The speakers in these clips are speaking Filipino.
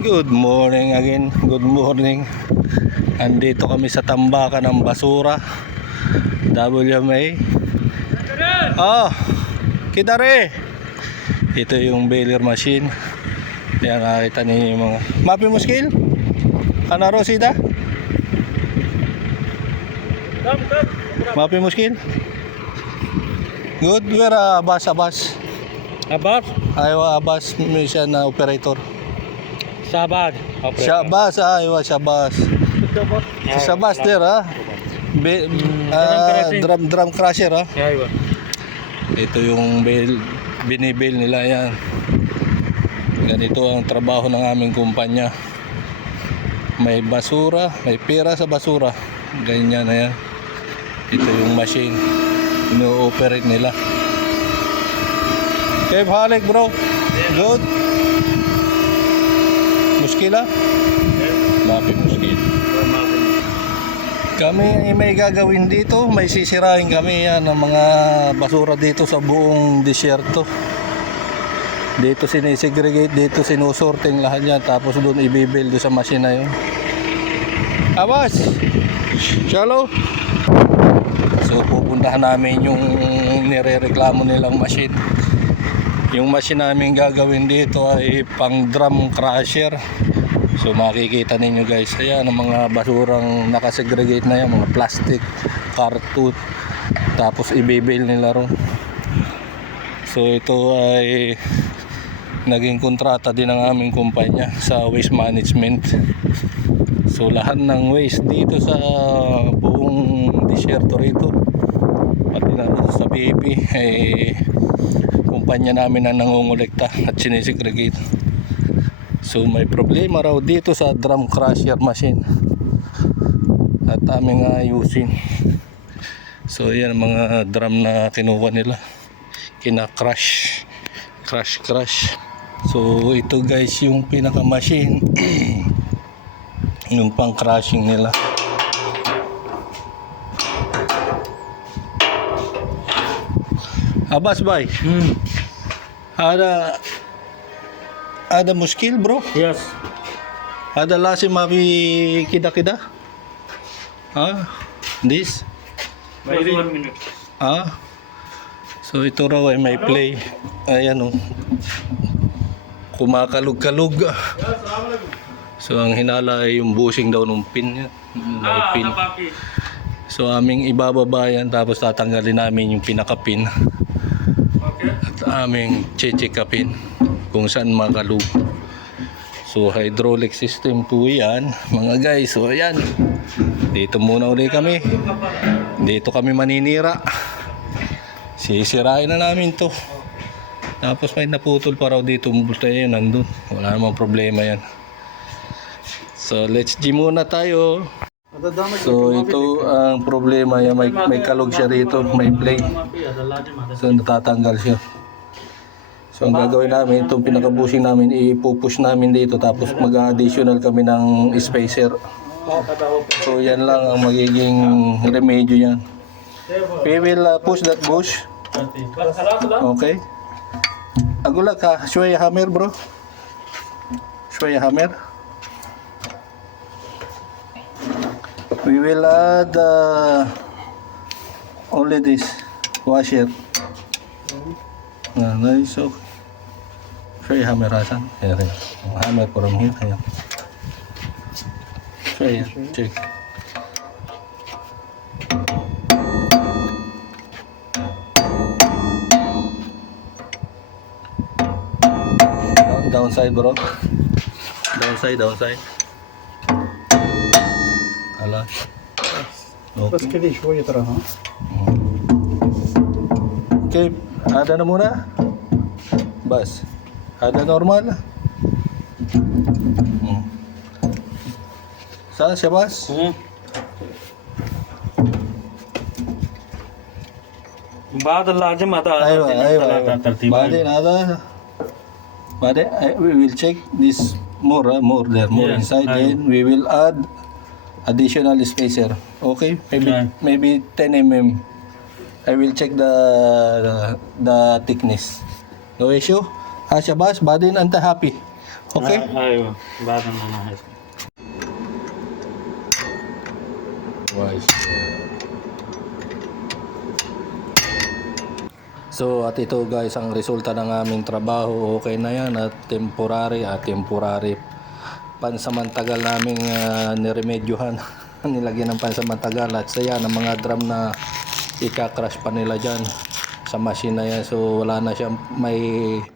Good morning again, good morning. Andito kami sa tambakan ng basura, WMA. Kidare. Ito yung baler machine. Yan, nakita ninyo yung mga mapi mo skill? Kanaro sida? Mapi mo skill? Good, where Abbas? Abbas? Ayaw, Abbas, siya na operator. Sabad. Shabas, ayaw, Shabas. Shabas there, ha? Drum crusher, ha? Ayaw. Ito yung binibil nila, yan. Ganito ang trabaho ng aming kumpanya. May basura, may pera sa basura. Ganyan na yan. Ito yung machine. Ino-operate nila. Kev halik bro. Good. Muskila? Mapi muskil. Kami may gagawin dito. May sisirahin kami yan ng mga basura dito sa buong disyerto. Dito sinisegregate, dito sinusorting lahat yan. Tapos doon ibibuild sa machine na yun. Awas! Shallow! So pupuntahan namin yung nirereklamo nilang machine. Yung machine namin gagawin dito ay pang drum crusher. So makikita ninyo guys, ayan ang mga basurang nakasegregate na yan, mga plastic, carton. Tapos ibibil nila ron. So ito ay naging kontrata din ng aming kumpanya sa waste management. So lahat ng waste dito sa buong disyerto rito, pati na sa BP, kumpanya namin na nangongolekta at sinisegregate. So may problema raw dito sa drum crusher machine at aming ayusin. So yan mga drum na kinuha nila, kina-crush. So ito guys yung pinaka machine yung pang crushing nila. Abbas bay. Ada muskil bro? Yes. Ada lasi mabi kida-kida? This? Maybe 1 minute. So ito raw ay may play. Ayan oh. Kumakalug-kalug. So ang hinala ay yung bushing daw ng pin. May pin. So aming ibababa yan, tapos tatanggalin namin yung pinaka-pin. At aming check-upin kung saan makalug. So hydraulic system po yan mga guys. So ayan, dito muna ulit kami. Dito kami maninira. Sisirain na namin to. Tapos may naputol pa raw dito. Tayo nandun, wala namang problema yan. So let's G muna tayo. So ito ang problema yan, may kalog siya rito, may play. So natatanggal siya. So ang gagawin namin, itong pinaka-bushing namin, ipupush namin dito, tapos mag-additional kami ng spacer. So yan lang ang magiging remedyo yan. We will push that bush. Okay. Agulak ka, shoya hammer bro. Shoya hammer. We will add only this washer. Nice. So, show you hammer Hasan. Here, hammer from here. Here. Show you. Check. Downside bro. Downside. Ala. بس كذا شوية ترى ها. Okay, ada na muna. Bas. Ada normal. Sa siya bas? بعد اللازم هذا Aywa. ترتيب. Bade nada. Bade, we will check this more inside. Then we will add additional spacer. Okay, maybe 10 mm. I will check the thickness. No issue. Shabazz, badin anta happy. Okay? ايوه بعد ما نهيت. Wise. So at ito guys ang resulta ng aming trabaho. Okay na yan at temporary pansamantagal naming niremedyohan. Nilagyan ng pansamantagal at saya ng mga drum na ika-crash pa nila dyan sa machine na yan. So wala na siya, may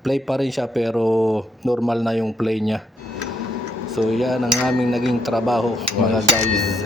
play pa rin siya pero normal na yung play niya. So yan ang aming naging trabaho mga guys.